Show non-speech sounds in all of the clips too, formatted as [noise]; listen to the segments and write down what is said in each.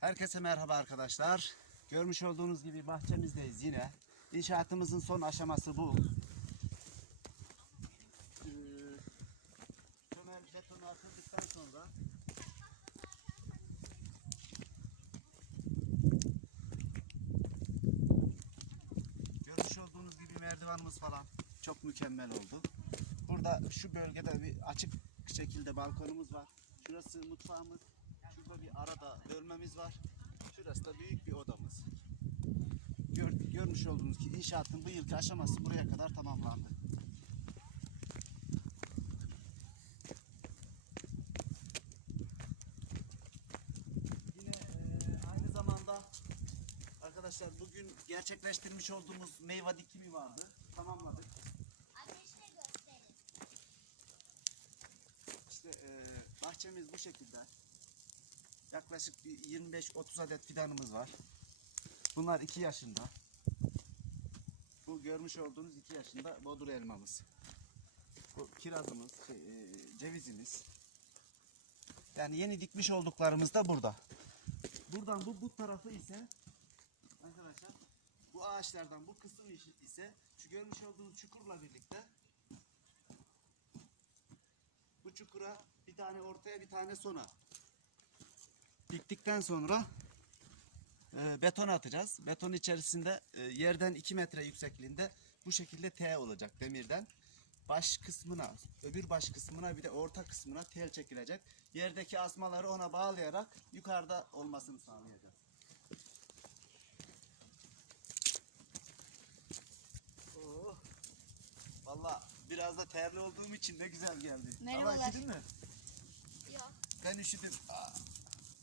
Herkese merhaba arkadaşlar. Görmüş olduğunuz gibi bahçemizdeyiz yine. İnşaatımızın son aşaması bu. Ee, Temel betonu atıldıktan sonra görmüş olduğunuz gibi merdivanımız falan çok mükemmel oldu. Burada şu bölgede bir açık şekilde balkonumuz var. Şurası mutfağımız. Şurada bir arada bölmemiz var. Şurası da büyük bir odamız. Gör, görmüş olduğunuz ki inşaatın bu yılki aşaması buraya kadar tamamlandı. Yine eee, aynı zamanda arkadaşlar bugün gerçekleştirmiş olduğumuz meyve dikimi vardı. Tamamladık. İşte eee, bahçemiz bu şekilde. Yaklaşık bir 25-30 adet fidanımız var. Bunlar 2 yaşında. Bu görmüş olduğunuz 2 yaşında bodur elmamız. Bu kirazımız, şey, eee, cevizimiz. Yani yeni dikmiş olduklarımız da burada. Buradan bu bu tarafı ise arkadaşlar bu ağaçlardan bu kısım ise şu görmüş olduğunuz çukurla birlikte bu çukura bir tane ortaya bir tane sona diktikten sonra e, beton atacağız. Beton içerisinde e, yerden 2 metre yüksekliğinde bu şekilde T olacak demirden. Baş kısmına, öbür baş kısmına bir de orta kısmına tel çekilecek. Yerdeki asmaları ona bağlayarak yukarıda olmasını sağlayacağız. Oh. Valla biraz da terli olduğum için ne güzel geldi. Merhabalar. Ama üşüdün mü? Yok. Ben üşüdüm. Aa.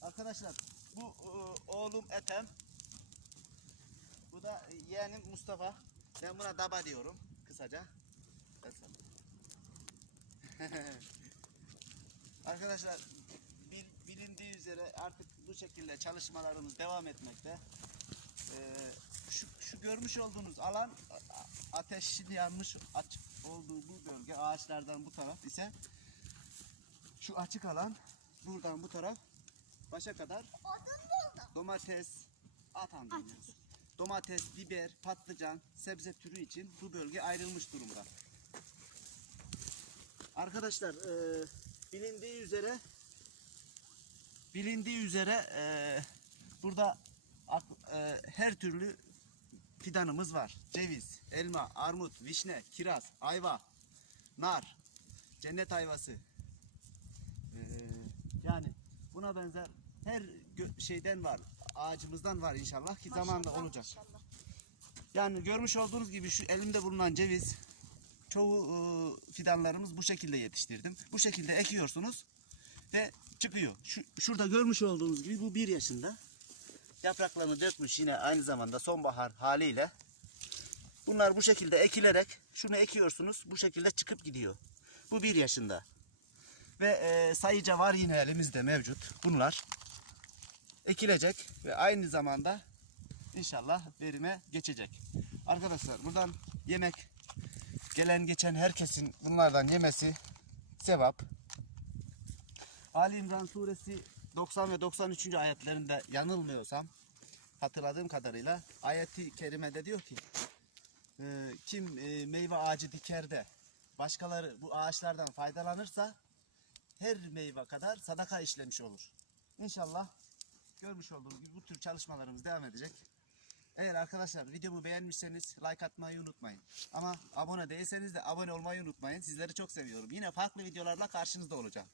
Arkadaşlar bu e, oğlum Ethem. Bu da yeğenim Mustafa. Ben buna Daba diyorum kısaca. [laughs] Arkadaşlar bil- bilindiği üzere artık bu şekilde çalışmalarımız devam etmekte. Ee, şu, şu görmüş olduğunuz alan a- a- ateşin yanmış açık olduğu bu bölge ağaçlardan bu taraf ise şu açık alan buradan bu taraf başa kadar domates atan deniyoruz. Domates, biber, patlıcan, sebze türü için bu bölge ayrılmış durumda. Arkadaşlar e, bilindiği üzere bilindiği üzere e, burada e, her türlü fidanımız var. Ceviz, elma, armut, vişne, kiraz, ayva, nar, cennet ayvası. Buna benzer her şeyden var. Ağacımızdan var inşallah ki zamanla Maşallah, olacak. maşallah. Yani görmüş olduğunuz gibi şu elimde bulunan ceviz çoğu e, fidanlarımız bu şekilde yetiştirdim. Bu şekilde ekiyorsunuz ve çıkıyor. Şu, şurada görmüş olduğunuz gibi bu bir yaşında. Yapraklarını dökmüş yine aynı zamanda sonbahar haliyle. Bunlar bu şekilde ekilerek şunu ekiyorsunuz bu şekilde çıkıp gidiyor. Bu bir yaşında. Ve e, sayıca var yine elimizde mevcut bunlar. Ekilecek ve aynı zamanda inşallah verime geçecek. Arkadaşlar buradan yemek gelen geçen herkesin bunlardan yemesi sevap. Ali İmran suresi 90 ve 93. ayetlerinde yanılmıyorsam hatırladığım kadarıyla ayeti kerimede diyor ki e, kim e, meyve ağacı diker de başkaları bu ağaçlardan faydalanırsa her meyve kadar sadaka işlemiş olur. İnşallah görmüş olduğunuz gibi bu tür çalışmalarımız devam edecek. Eğer arkadaşlar videomu beğenmişseniz like atmayı unutmayın. Ama abone değilseniz de abone olmayı unutmayın. Sizleri çok seviyorum. Yine farklı videolarla karşınızda olacağım.